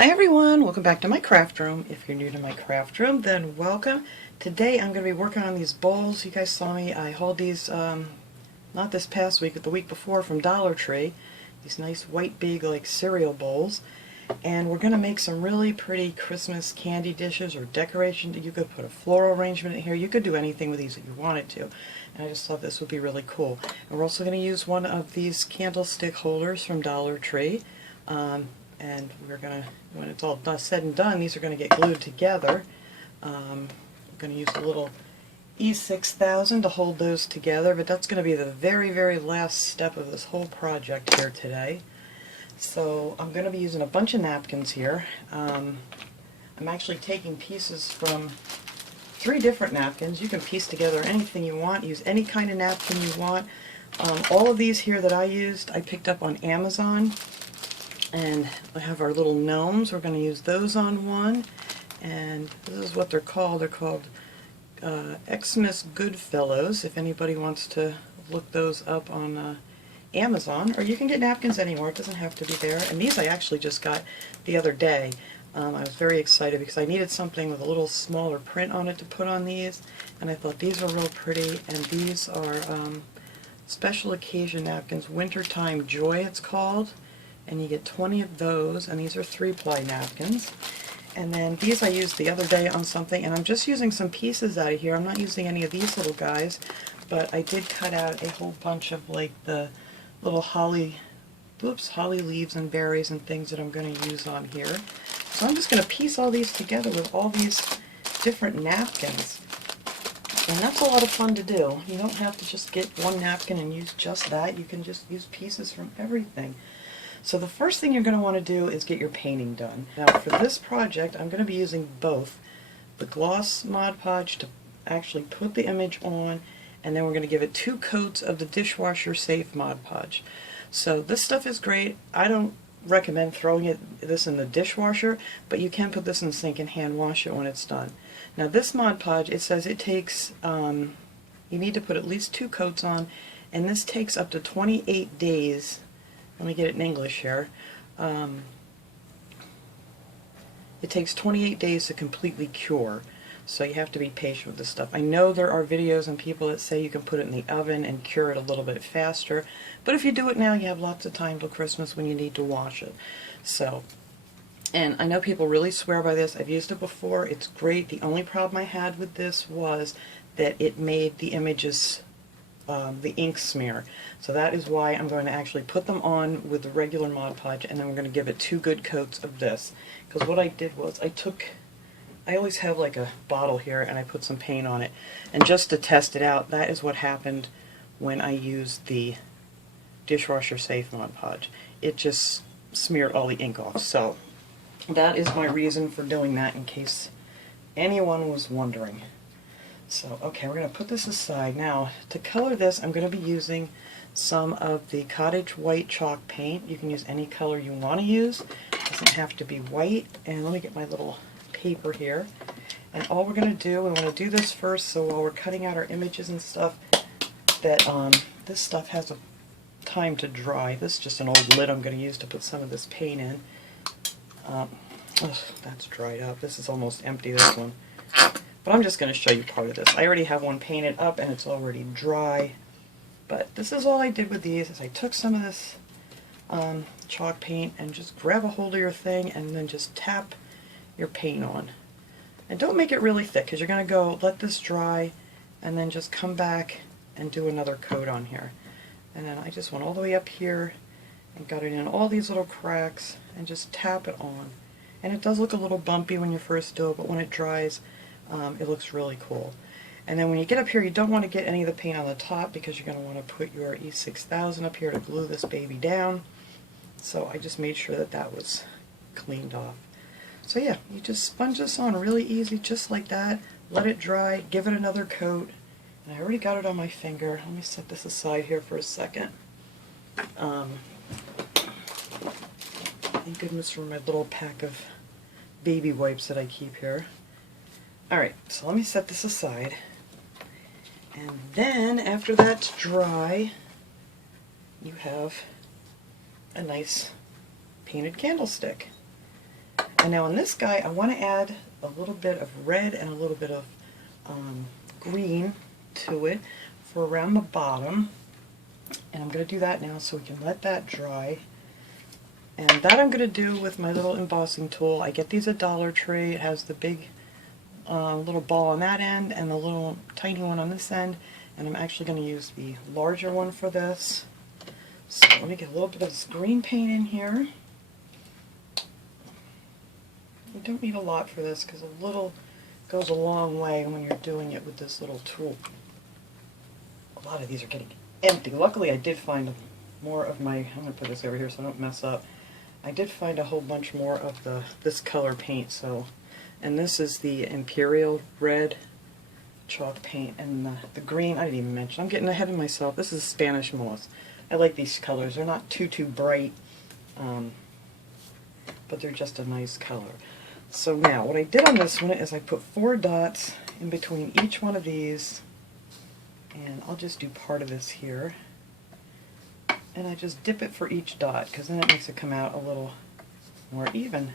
Hi everyone, welcome back to my craft room. If you're new to my craft room, then welcome. Today I'm going to be working on these bowls. You guys saw me, I hauled these, not this past week, but the week before from Dollar Tree. These nice white big like cereal bowls. And we're going to make some really pretty Christmas candy dishes or decoration. You could put a floral arrangement in here. You could do anything with these if you wanted to. And I just thought this would be really cool. And we're also going to use one of these candlestick holders from Dollar Tree. And we're going to, when it's all said and done, these are going to get glued together. We're going to use a little E6000 to hold those together, but that's going to be the very, very last step of this whole project here today. So I'm going to be using a bunch of napkins here. I'm actually taking pieces from 3 different napkins. You can piece together anything you want, use any kind of napkin you want. All of these here that I used, I picked up on Amazon. And we have our little gnomes. We're going to use those on one. And this is what they're called. They're called Xmas Goodfellows, if anybody wants to look those up on Amazon. Or you can get napkins anywhere. It doesn't have to be there. And these I actually just got the other day. I was very excited because I needed something with a little smaller print on it to put on these. And I thought these were real pretty. And these are special occasion napkins. Wintertime Joy it's called. And you get 20 of those, and these are 3-ply napkins. And then these I used the other day on something, and I'm just using some pieces out of here. I'm not using any of these little guys, but I did cut out a whole bunch of like the little holly leaves and berries and things that I'm going to use on here. So I'm just going to piece all these together with all these different napkins. And that's a lot of fun to do. You don't have to just get one napkin and use just that. You can just use pieces from everything. So the first thing you're going to want to do is get your painting done. Now for this project I'm going to be using both the gloss Mod Podge to actually put the image on, and then we're going to give it 2 coats of the dishwasher safe Mod Podge. So this stuff is great. I don't recommend throwing this in the dishwasher, but you can put this in the sink and hand wash it when it's done. Now this Mod Podge, it says it takes, you need to put at least 2 coats on, and this takes up to 28 days. Let me get it in English here. It takes 28 days to completely cure, so you have to be patient with this stuff. I know there are videos and people that say you can put it in the oven and cure it a little bit faster, but if you do it now, you have lots of time till Christmas when you need to wash it. So, and I know people really swear by this. I've used it before. It's great. The only problem I had with this was that it made the images the ink smear. So that is why I'm going to actually put them on with the regular Mod Podge, and then we're going to give it 2 good coats of this. Because what I did was I always have like a bottle here and I put some paint on it. And just to test it out, that is what happened when I used the dishwasher safe Mod Podge. It just smeared all the ink off. So that is my reason for doing that, in case anyone was wondering. So, okay, we're going to put this aside. Now, to color this, I'm going to be using some of the Cottage White chalk paint. You can use any color you want to use. It doesn't have to be white. And let me get my little paper here. And all we're going to do, we want to do this first, so while we're cutting out our images and stuff, that this stuff has a time to dry. This is just an old lid I'm going to use to put some of this paint in. That's dried up. This is almost empty, this one. But I'm just going to show you part of this. I already have one painted up and it's already dry. But this is all I did with these, is I took some of this chalk paint and just grab a hold of your thing and then just tap your paint on. And don't make it really thick, because you're going to go let this dry and then just come back and do another coat on here. And then I just went all the way up here and got it in all these little cracks and just tap it on. And it does look a little bumpy when you first do it, but when it dries, it looks really cool. And then when you get up here, you don't want to get any of the paint on the top, because you're going to want to put your E6000 up here to glue this baby down. So I just made sure that that was cleaned off. So yeah, you just sponge this on really easy, just like that. Let it dry, give it another coat. And I already got it on my finger. Let me set this aside here for a second. Thank goodness for my little pack of baby wipes that I keep here. Alright, so let me set this aside. And then, after that's dry, you have a nice painted candlestick. And now on this guy, I want to add a little bit of red and a little bit of green to it for around the bottom. And I'm going to do that now so we can let that dry. And that I'm going to do with my little embossing tool. I get these at Dollar Tree. It has the big little ball on that end and the little tiny one on this end. And I'm actually going to use the larger one for this. So let me get a little bit of this green paint in here. You don't need a lot for this because a little goes a long way when you're doing it with this little tool. A lot of these are getting empty. Luckily I did find more of my, I'm going to put this over here so I don't mess up. I did find a whole bunch more of this color paint. So, and this is the Imperial Red chalk paint, and the green I didn't even mention. I'm getting ahead of myself. This is Spanish moss. I like these colors. They're not too bright, but they're just a nice color. So now what I did on this one is I put 4 dots in between each one of these, and I'll just do part of this here. And I just dip it for each dot because then it makes it come out a little more even.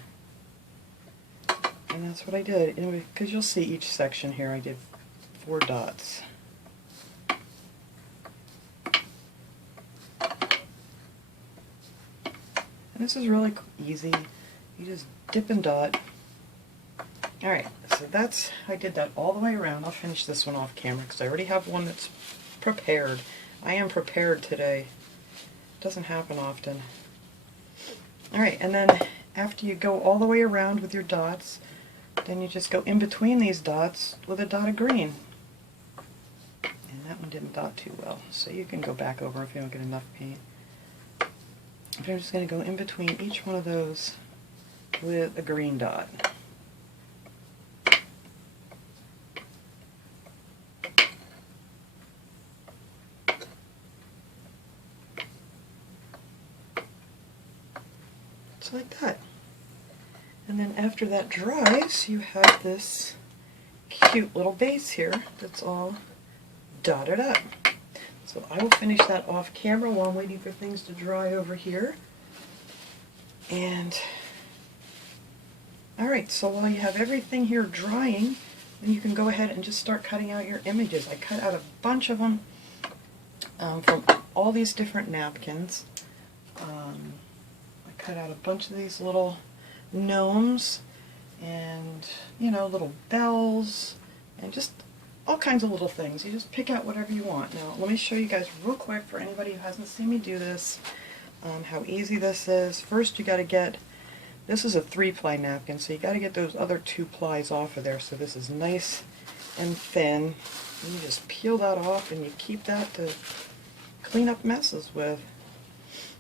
And that's what I did. Because you'll see each section here I did 4 dots. And this is really easy. You just dip and dot. Alright, so that's, I did that all the way around. I'll finish this one off camera because I already have one that's prepared. I am prepared today. Doesn't happen often. Alright, and then after you go all the way around with your dots, then you just go in between these dots with a dot of green. And that one didn't dot too well, so you can go back over if you don't get enough paint. But I'm just going to go in between each one of those with a green dot. Like that. And then after that dries, you have this cute little base here that's all dotted up. So I will finish that off camera while I'm waiting for things to dry over here. And alright, so while you have everything here drying, then you can go ahead and just start cutting out your images. I cut out a bunch of them from all these different napkins. Cut out a bunch of these little gnomes and, you know, little bells and just all kinds of little things. You just pick out whatever you want. Now let me show you guys real quick, for anybody who hasn't seen me do this, how easy this is. First you got to get, this is a 3-ply napkin, so you got to get those other 2 plies off of there so this is nice and thin. And you just peel that off and you keep that to clean up messes with.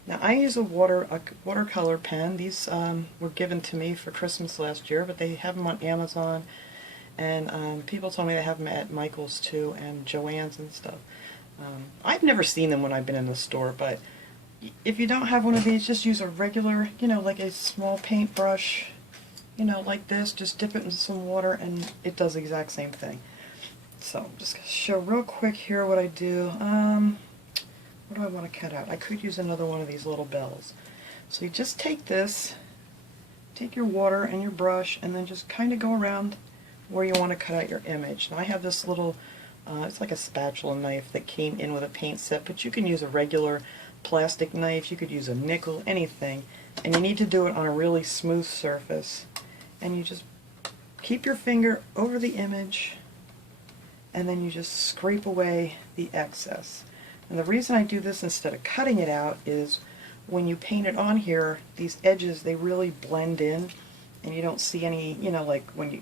Now I use a watercolor pen. These were given to me for Christmas last year, but they have them on Amazon, and people told me they have them at Michael's too, and Joann's and stuff. I've never seen them when I've been in the store, but if you don't have one of these, just use a regular, you know, like a small paintbrush, you know, like this. Just dip it in some water and it does the exact same thing. So I'm just going to show real quick here what I do. What do I want to cut out? I could use another one of these little bells. So you just take this, take your water and your brush, and then just kind of go around where you want to cut out your image. Now I have this little, it's like a spatula knife that came in with a paint set, but you can use a regular plastic knife, you could use a nickel, anything. And you need to do it on a really smooth surface. And you just keep your finger over the image, and then you just scrape away the excess. And the reason I do this instead of cutting it out is when you paint it on here, these edges, they really blend in and you don't see any, you know, like when you,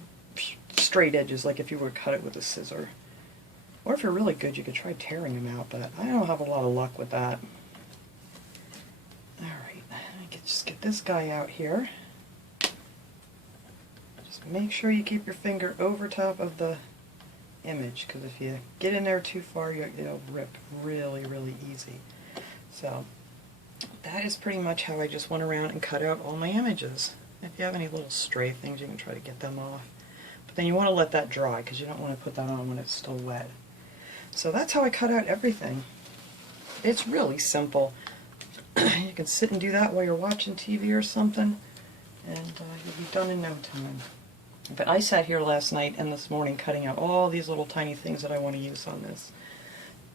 straight edges, like if you were to cut it with a scissor. Or if you're really good, you could try tearing them out, but I don't have a lot of luck with that. Alright, I can just get this guy out here. Just make sure you keep your finger over top of the image, because if you get in there too far, it'll rip really easy. So that is pretty much how I just went around and cut out all my images. If you have any little stray things, you can try to get them off. But then you want to let that dry because you don't want to put that on when it's still wet. So that's how I cut out everything. It's really simple. You can sit and do that while you're watching TV or something. and you'll be done in no time. But I sat here last night and this morning cutting out all these little tiny things that I want to use on this,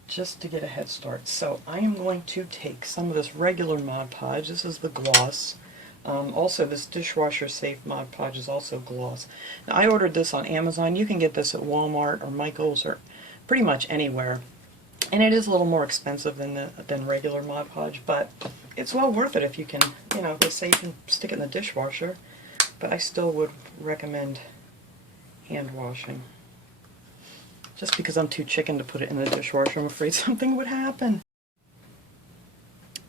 just to get a head start. So I am going to take some of this regular Mod Podge. This is the gloss. Also, this dishwasher safe Mod Podge is also gloss. Now, I ordered this on Amazon. You can get this at Walmart or Michael's or pretty much anywhere. And it is a little more expensive than regular Mod Podge, but it's well worth it if you can, you know, they say you can stick it in the dishwasher, but I still would recommend hand washing. Just because I'm too chicken to put it in the dishwasher, I'm afraid something would happen.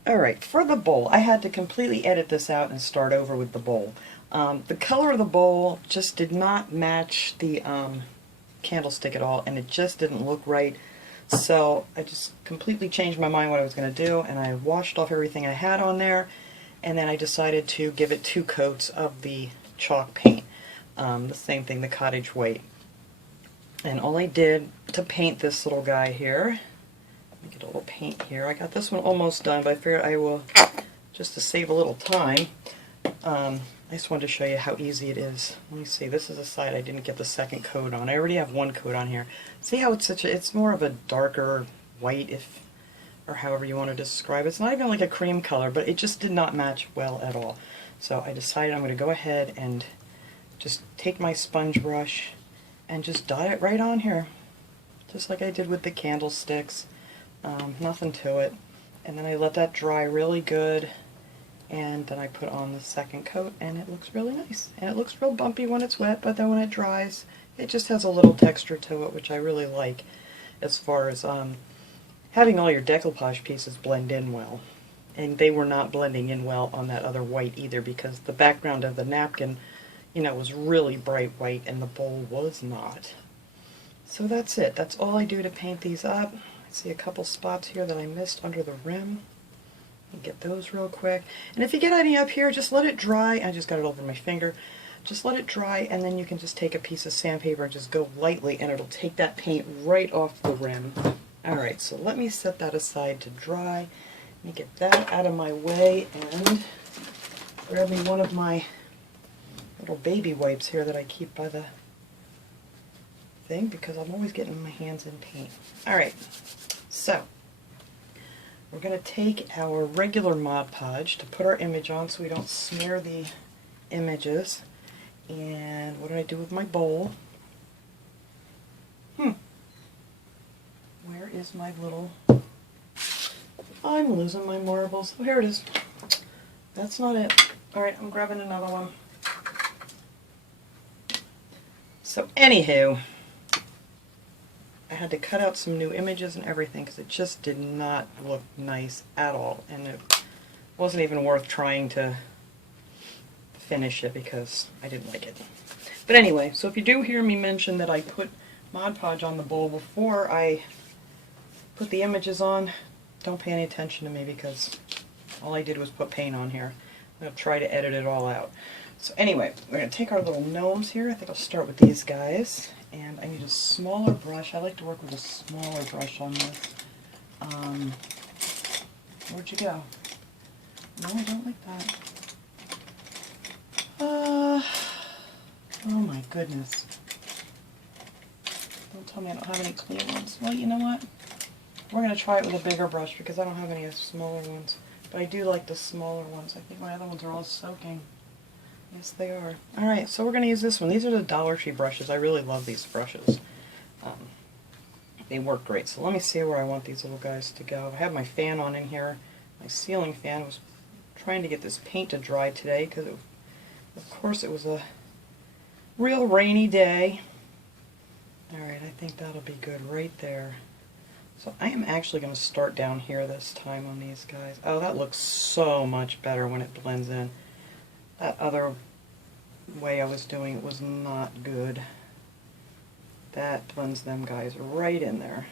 Alright, for the bowl, I had to completely edit this out and start over with the bowl. The color of the bowl just did not match the candlestick at all, and it just didn't look right. So I just completely changed my mind what I was going to do, and I washed off everything I had on there, and then I decided to give it 2 coats of the chalk paint. The same thing, the cottage white. And all I did to paint this little guy here, let me get a little paint here. I got this one almost done, but I figured I will, just to save a little time, I just wanted to show you how easy it is. Let me see, this is a side I didn't get the second coat on. I already have 1 coat on here. See how it's it's more of a darker white, or however you want to describe it. It's not even like a cream color, but it just did not match well at all. So I decided I'm going to go ahead and just take my sponge brush and just dot it right on here, just like I did with the candlesticks. Nothing to it. And then I let that dry really good, and then I put on the second coat, and it looks really nice. And it looks real bumpy when it's wet, but then when it dries, it just has a little texture to it, which I really like, as far as having all your decoupage pieces blend in well. And they were not blending in well on that other white either, because the background of the napkin, you know, was really bright white, and the bowl was not. So that's it. That's all I do to paint these up. I see a couple spots here that I missed under the rim. Get those real quick. And if you get any up here, just let it dry. I just got it over my finger. Just let it dry, and then you can just take a piece of sandpaper and just go lightly, and it'll take that paint right off the rim. Alright, so let me set that aside to dry. Let me get that out of my way, and grab me one of my little baby wipes here that I keep by the thing, because I'm always getting my hands in paint. Alright, so we're going to take our regular Mod Podge to put our image on so we don't smear the images. And what did I do with my bowl? Where is my little... I'm losing my marbles. Oh, here it is. That's not it. Alright, I'm grabbing another one. So, anywho, I had to cut out some new images and everything because it just did not look nice at all, and it wasn't even worth trying to finish it because I didn't like it. But anyway, so if you do hear me mention that I put Mod Podge on the bowl before I put the images on, don't pay any attention to me because all I did was put paint on here. I'm going to try to edit it all out. So anyway, we're going to take our little gnomes here. I think I'll start with these guys. And I need a smaller brush. I like to work with a smaller brush on this. Where'd you go? No, I don't like that. Oh my goodness. Don't tell me I don't have any clear ones. Well, you know what? We're going to try it with a bigger brush because I don't have any smaller ones. But I do like the smaller ones. I think my other ones are all soaking. Yes, they are. Alright, so we're going to use this one. These are the Dollar Tree brushes. I really love these brushes. They work great. So let me see where I want these little guys to go. I have my fan on in here. My ceiling fan. I was trying to get this paint to dry today because, of course, it was a real rainy day. Alright, I think that'll be good right there. So I am actually going to start down here this time on these guys. Oh, that looks so much better when it blends in. That other way I was doing it was not good. That blends them guys right in there.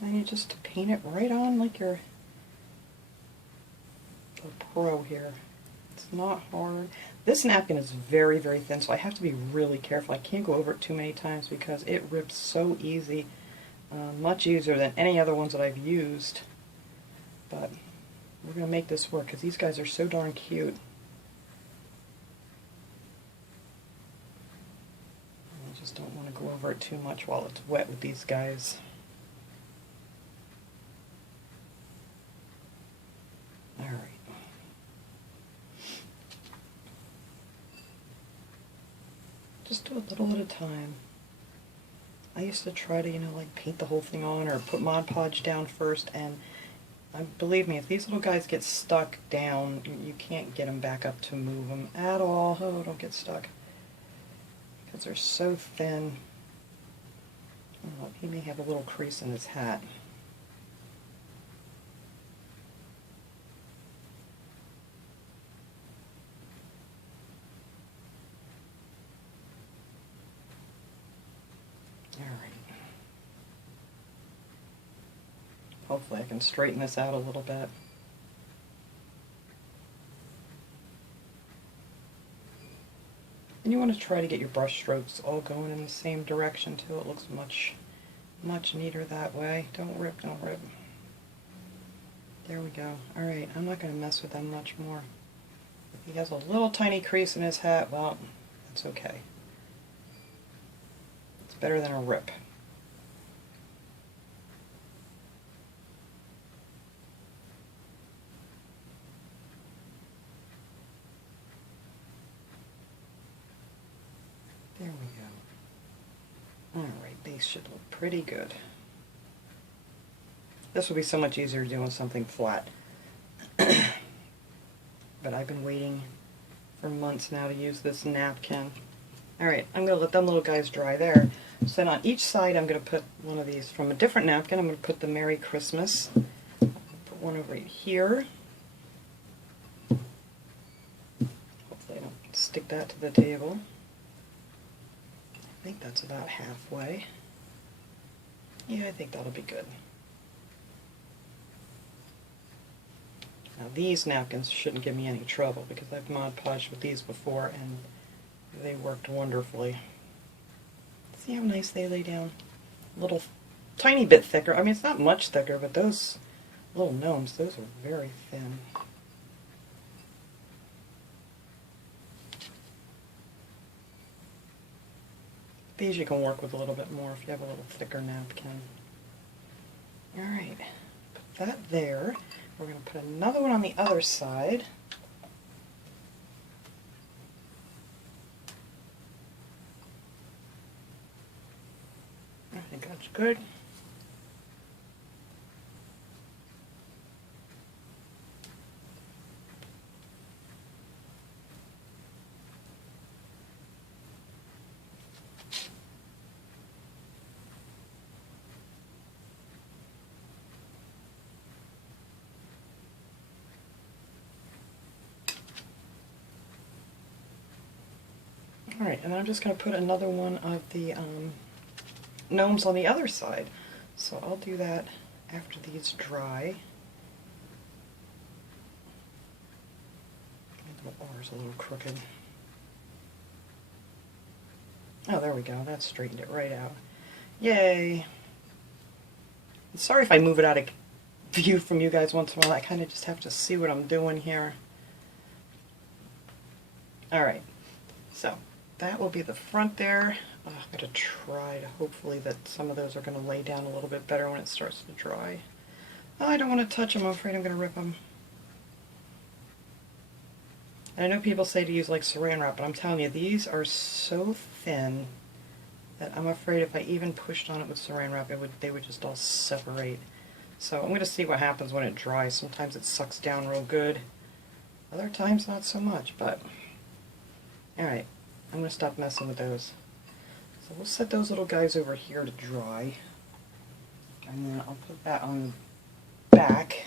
And you just paint it right on like you're a pro here. It's not hard. This napkin is very, very thin, so I have to be really careful. I can't go over it too many times because it rips so easy. Much easier than any other ones that I've used. But we're going to make this work because these guys are so darn cute. I just don't want to go over it too much while it's wet with these guys. Alright. Just do a little at a time. I used to try to, like paint the whole thing on or put Mod Podge down first, and believe me, if these little guys get stuck down, you can't get them back up to move them at all. Oh, don't get stuck. Because they're so thin. Oh, he may have a little crease in his hat. Hopefully I can straighten this out a little bit. And you want to try to get your brush strokes all going in the same direction too. It looks much neater that way. Don't rip, don't rip. There we go. Alright, I'm not going to mess with them much more. If he has a little tiny crease in his hat, well, that's okay. It's better than a rip. There we go. Alright, these should look pretty good. This will be so much easier doing something flat. But I've been waiting for months now to use this napkin. Alright, I'm going to let them little guys dry there. So then on each side I'm going to put one of these from a different napkin. I'm going to put the Merry Christmas. Put one over here. Hopefully I don't stick that to the table. I think that's about halfway. Yeah, I think that'll be good. Now these napkins shouldn't give me any trouble because I've Mod Podged with these before and they worked wonderfully. See how nice they lay down? A little tiny bit thicker. I mean, it's not much thicker, but those little gnomes, those are very thin. These you can work with a little bit more if you have a little thicker napkin. Alright, put that there. We're going to put another one on the other side. I think that's good. Alright, and then I'm just going to put another one of the gnomes on the other side. So I'll do that after these dry. The R is a little crooked. Oh, there we go. That straightened it right out. Yay! Sorry if I move it out of view from you guys once in a while. I kind of just have to see what I'm doing here. Alright, so that will be the front there. I'm going to try to hopefully that some of those are going to lay down a little bit better when it starts to dry. Oh, I don't want to touch them. I'm afraid I'm going to rip them. And I know people say to use like saran wrap, but I'm telling you, these are so thin that I'm afraid if I even pushed on it with saran wrap, they would just all separate. So I'm going to see what happens when it dries. Sometimes it sucks down real good. Other times not so much, but alright. I'm going to stop messing with those. So we'll set those little guys over here to dry. And then I'll put that on the back.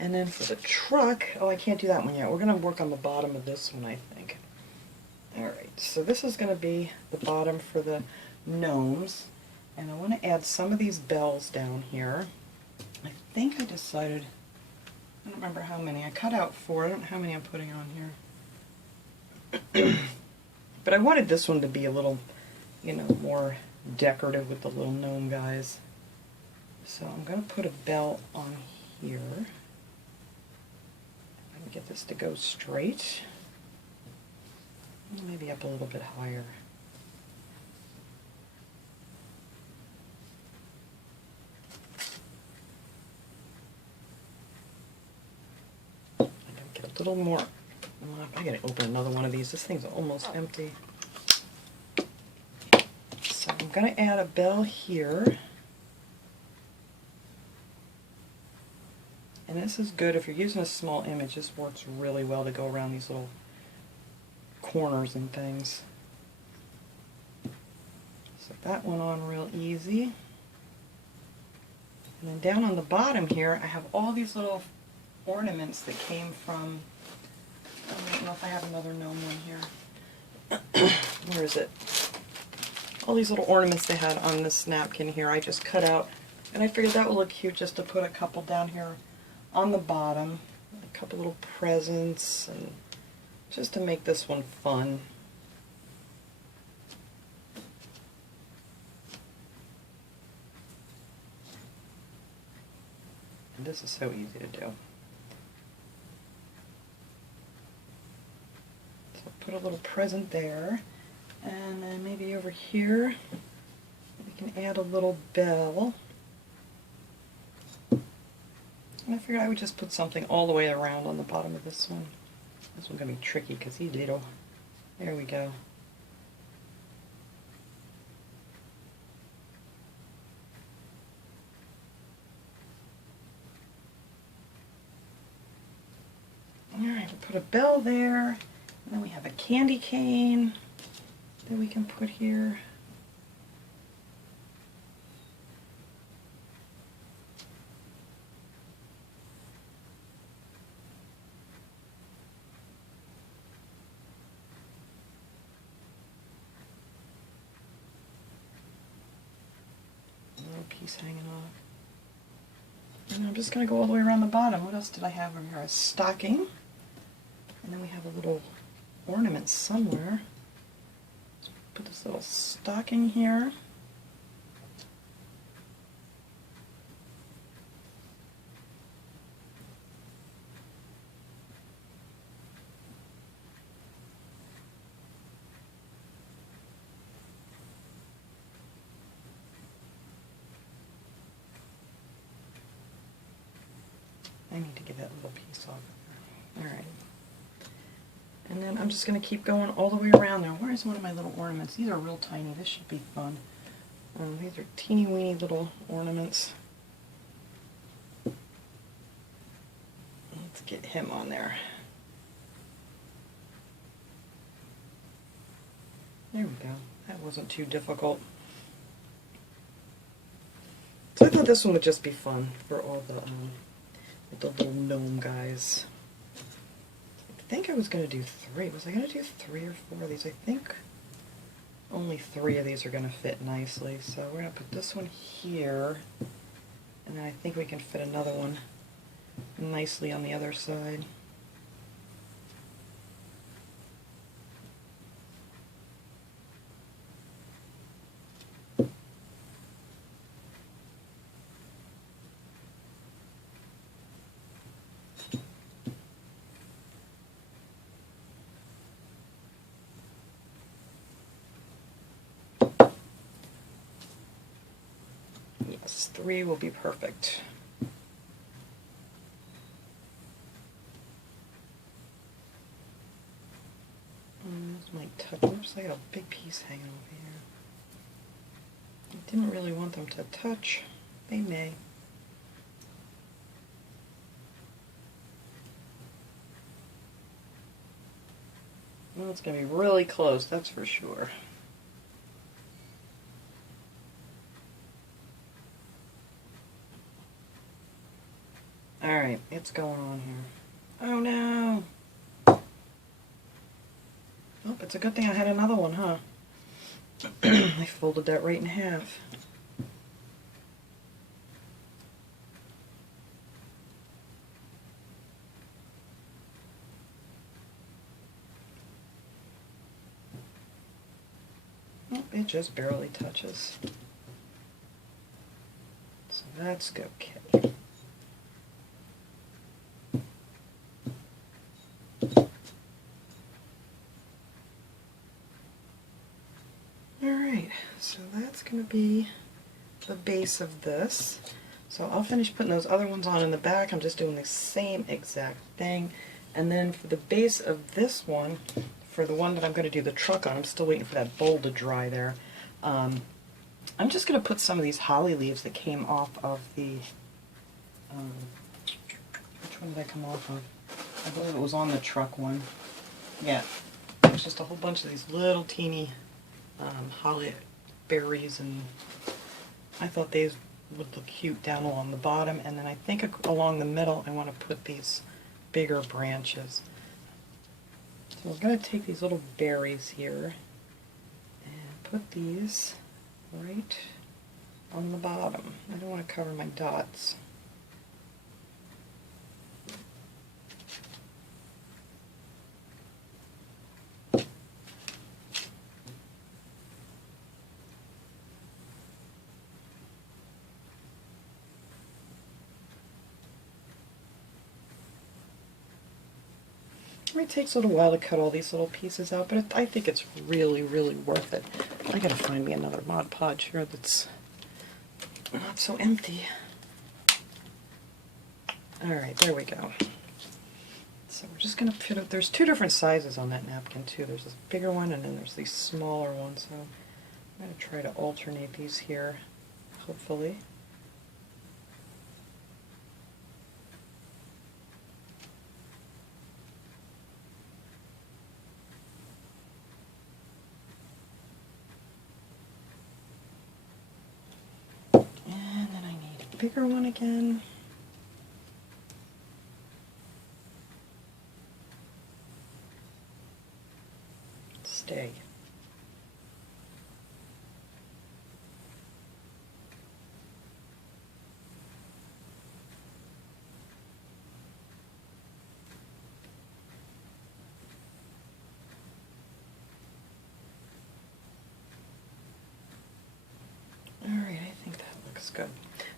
And then for the truck, oh, I can't do that one yet. We're going to work on the bottom of this one, I think. Alright, so this is going to be the bottom for the gnomes. And I want to add some of these bells down here. I think I decided, I don't remember how many. I cut out 4. I don't know how many I'm putting on here. But I wanted this one to be a little, more decorative with the little gnome guys. So I'm going to put a bell on here. I can get this to go straight. Maybe up a little bit higher. I gotta get a little more. I gotta open another one of these. This thing's almost empty. So I'm gonna add a bell here. And this is good if you're using a small image. This works really well to go around these little corners and things. So that went on real easy. And then down on the bottom here, I have all these little ornaments that came from, I don't know if I have another gnome one here. Where is it? All these little ornaments they had on this napkin here, I just cut out. And I figured that would look cute just to put a couple down here on the bottom. A couple little presents, and just to make this one fun. And this is so easy to do. So put a little present there, and then maybe over here we can add a little bell. And I figured I would just put something all the way around on the bottom of this one. This one's going to be tricky because he's little. There we go. Alright, we'll put a bell there. And then we have a candy cane that we can put here. Piece hanging off. And I'm just going to go all the way around the bottom. What else did I have over here? A stocking. And then we have a little ornament somewhere. Let's put this little stocking here. I need to get that little piece off. Alright. And then I'm just going to keep going all the way around there. Where is one of my little ornaments? These are real tiny. This should be fun. These are teeny weeny little ornaments. Let's get him on there. There we go. That wasn't too difficult. So I thought this one would just be fun for all the little gnome guys. I think I was going to do 3. Was I going to do 3 or 4 of these? I think only 3 of these are going to fit nicely. So we're going to put this one here, and then I think we can fit another one nicely on the other side. Yes, 3 will be perfect. This might touch. Oops, I got a big piece hanging over here. I didn't really want them to touch. They may. Well, it's going to be really close, that's for sure. Alright, it's going on here. Oh no! Oh, it's a good thing I had another one, huh? I folded that right in half. Oh, it just barely touches. So that's okay. Alright, so that's going to be the base of this. So I'll finish putting those other ones on in the back. I'm just doing the same exact thing. And then for the base of this one, for the one that I'm going to do the truck on, I'm still waiting for that bowl to dry there. I'm just going to put some of these holly leaves that came off of the, which one did I come off of? I believe it was on the truck one. Yeah, there's just a whole bunch of these little teeny holly berries, and I thought these would look cute down along the bottom, and then I think along the middle I want to put these bigger branches. So I'm going to take these little berries here and put these right on the bottom. I don't want to cover my dots. It takes a little while to cut all these little pieces out, but I think it's really, really worth it. I gotta find me another Mod Podge here that's not so empty. Alright, there we go. So we're just gonna put it, there's two different sizes on that napkin too. There's this bigger one and then there's these smaller ones, so I'm gonna try to alternate these here, hopefully. Bigger one again. Stay. All right, I think that looks good.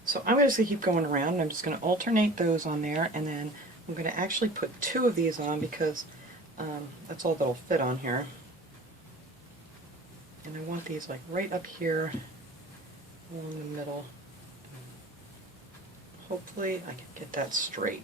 So I'm just going to keep going around, and I'm just going to alternate those on there, and then I'm going to actually put two of these on because that's all that'll fit on here. And I want these like right up here along the middle. Hopefully I can get that straight.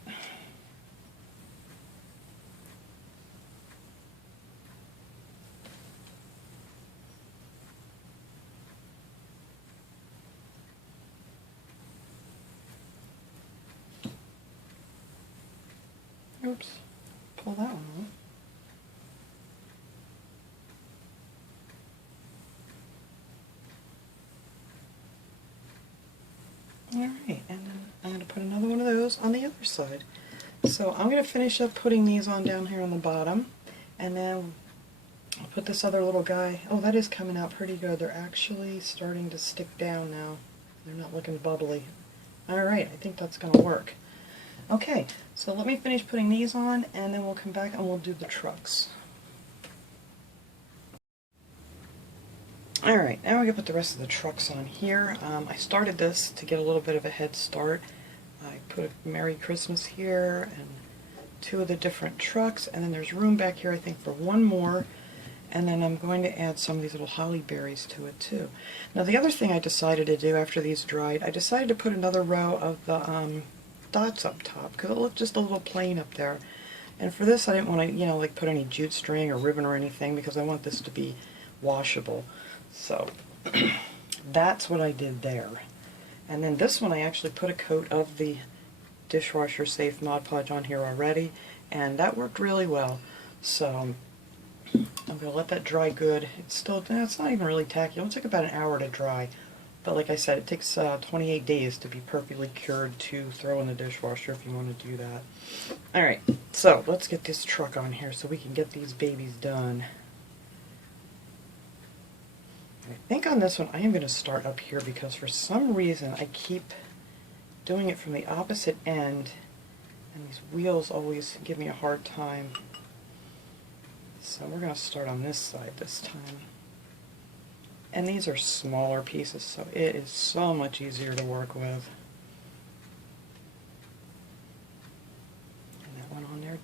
Oops, pull that one off. Alright, and then I'm going to put another one of those on the other side. So I'm going to finish up putting these on down here on the bottom, and then I'll put this other little guy. Oh, that is coming out pretty good. They're actually starting to stick down now. They're not looking bubbly. Alright, I think that's going to work. Okay, so let me finish putting these on, and then we'll come back and we'll do the trucks. Alright, now we're going to put the rest of the trucks on here. I started this to get a little bit of a head start. I put a Merry Christmas here, and two of the different trucks, and then there's room back here I think for one more, and then I'm going to add some of these little holly berries to it too. Now the other thing I decided to do after these dried, I decided to put another row of the dots up top because it looked just a little plain up there, and for this I didn't want to, like put any jute string or ribbon or anything because I want this to be washable. So that's what I did there. And then this one I actually put a coat of the dishwasher safe Mod Podge on here already, and that worked really well. So I'm going to let that dry good. It's not even really tacky. It'll take about an hour to dry. But like I said, it takes 28 days to be perfectly cured to throw in the dishwasher if you want to do that. Alright, so let's get this truck on here so we can get these babies done. I think on this one I am going to start up here because for some reason I keep doing it from the opposite end, and these wheels always give me a hard time. So we're going to start on this side this time. And these are smaller pieces, so it is so much easier to work with.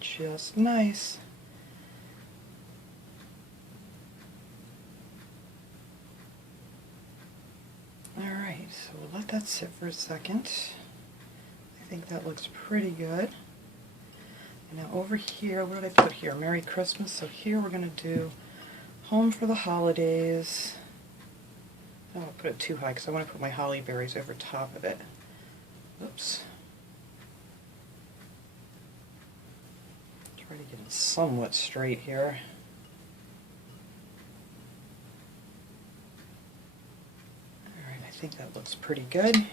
just nice. Alright, so we'll let that sit for a second. I think that looks pretty good. And now over here, what did I put here? Merry Christmas. So here we're going to do Home for the Holidays. Oh, I'll put it too high because I want to put my holly berries over top of it. Oops. Try to get it somewhat straight here. Alright, I think that looks pretty good.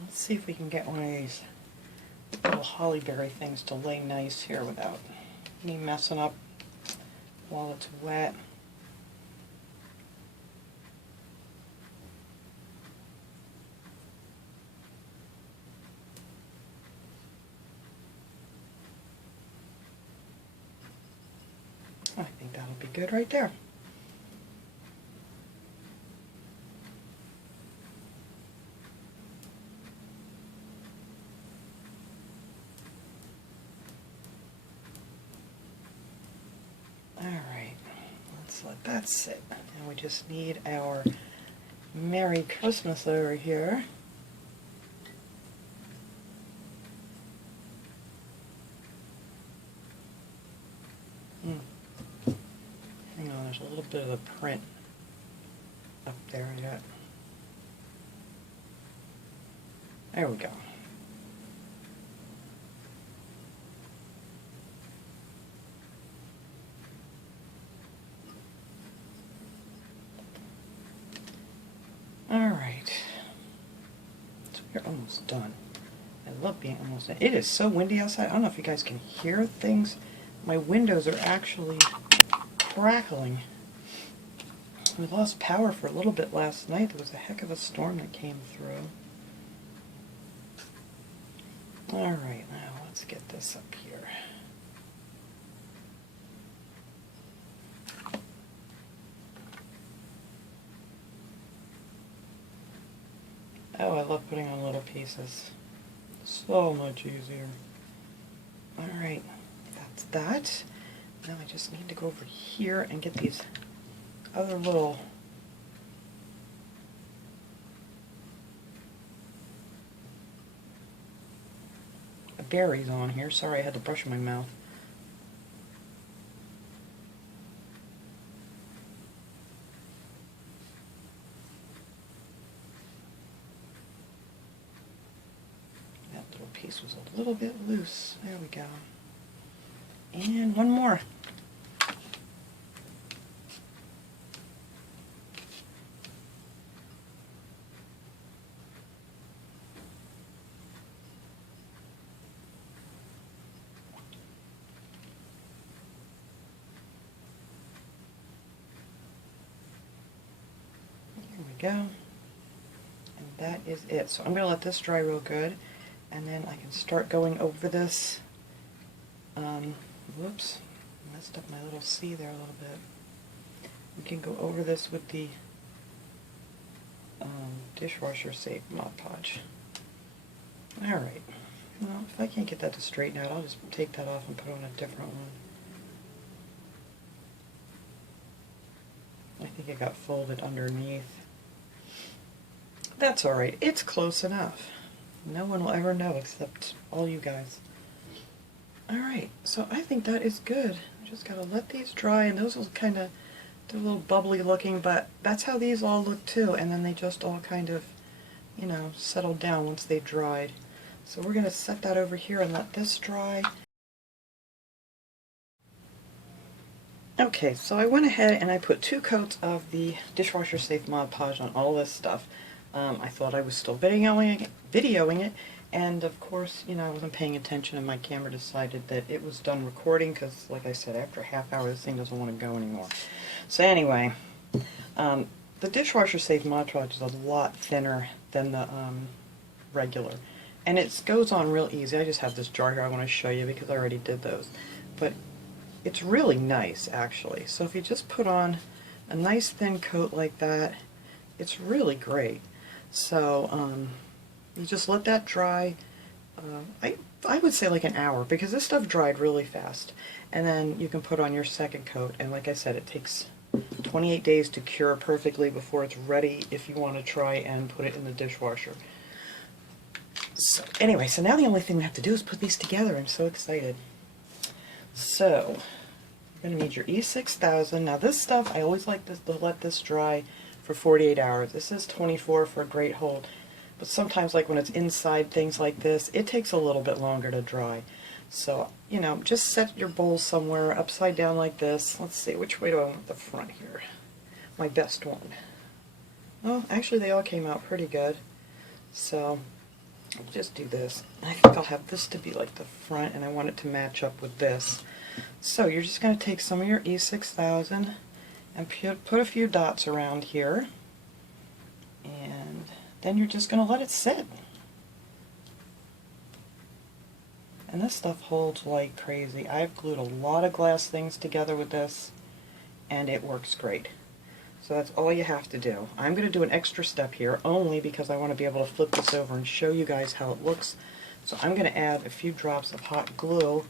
Let's see if we can get one of these little hollyberry things to lay nice here without me messing up while it's wet. I think that'll be good right there. Alright, let's let that sit. And we just need our Merry Christmas over here. Hang on, there's a little bit of a print up there yet. There we go. Alright, so we're almost done. I love being almost done. It is so windy outside. I don't know if you guys can hear things. My windows are actually crackling. We lost power for a little bit last night. There was a heck of a storm that came through. Alright, now let's get this up here. Oh, I love putting on little pieces. So much easier. Alright, that's that. Now I just need to go over here and get these other little berries on here. Sorry, I had to brush my mouth. That little piece was a little bit loose. There we go. And one more. Go, and that is it. So I'm going to let this dry real good, and then I can start going over this. Whoops, messed up my little C there a little bit. We can go over this with the dishwasher safe Mod Podge. Alright, well, if I can't get that to straighten out, I'll just take that off and put on a different one. I think it got folded underneath. That's alright, it's close enough. No one will ever know except all you guys. Alright, so I think that is good. I just gotta let these dry, and those will kind of, they're a little bubbly looking, but that's how these all look too, and then they just all kind of, you know, settle down once they've dried. So we're gonna set that over here and let this dry. Okay, so I went ahead and I put 2 coats of the dishwasher safe Mod Podge on all this stuff. I thought I was still videoing it, and of course, you know, I wasn't paying attention, and my camera decided that it was done recording, because, like I said, after a half hour, this thing doesn't want to go anymore. So anyway, the dishwasher safe Mod Podge is a lot thinner than the regular, and it goes on real easy. I just have this jar here I want to show you because I already did those. But it's really nice actually. So if you just put on a nice thin coat like that, it's really great. So you just let that dry. I would say like an hour, because this stuff dried really fast. And then you can put on your second coat, and like I said, it takes 28 days to cure perfectly before it's ready if you want to try and put it in the dishwasher. So anyway, so now the only thing we have to do is put these together. I'm so excited. So you're going to need your E6000. Now this stuff, I always like to let this dry for 48 hours. This is 24 for a great hold. But sometimes, like when it's inside things like this, it takes a little bit longer to dry. So, you know, just set your bowl somewhere upside down like this. Let's see, which way do I want the front here? My best one. Well, actually they all came out pretty good. So, I'll just do this. I think I'll have this to be like the front, and I want it to match up with this. So, you're just going to take some of your E6000 and put a few dots around here. And then you're just going to let it sit. And this stuff holds like crazy. I've glued a lot of glass things together with this, and it works great. So that's all you have to do. I'm going to do an extra step here, only because I want to be able to flip this over and show you guys how it looks. So I'm going to add a few drops of hot glue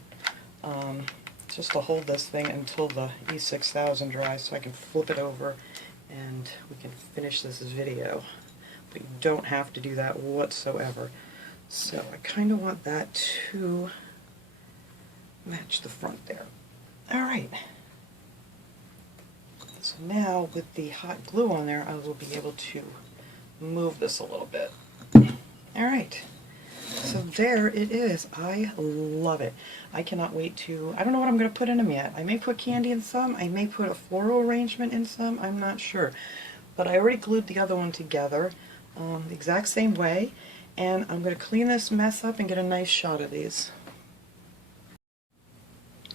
just to hold this thing until the E6000 dries, so I can flip it over and we can finish this video. But you don't have to do that whatsoever. So I kind of want that to match the front there. Alright. So now with the hot glue on there, I will be able to move this a little bit. Alright. So there it is. I love it. I cannot wait to... I don't know what I'm going to put in them yet. I may put candy in some. I may put a floral arrangement in some. I'm not sure. But I already glued the other one together the exact same way. And I'm going to clean this mess up and get a nice shot of these.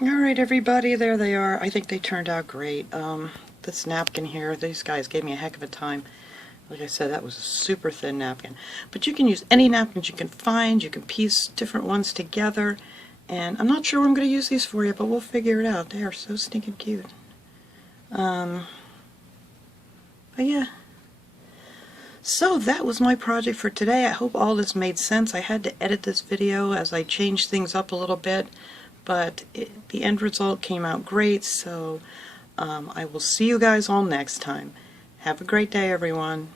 Alright everybody, there they are. I think they turned out great. This napkin here, these guys gave me a heck of a time. Like I said, that was a super thin napkin. But you can use any napkins you can find. You can piece different ones together. And I'm not sure what I'm going to use these for yet, but we'll figure it out. They are so stinking cute. But yeah. So that was my project for today. I hope all this made sense. I had to edit this video as I changed things up a little bit, but the end result came out great, so I will see you guys all next time. Have a great day, everyone.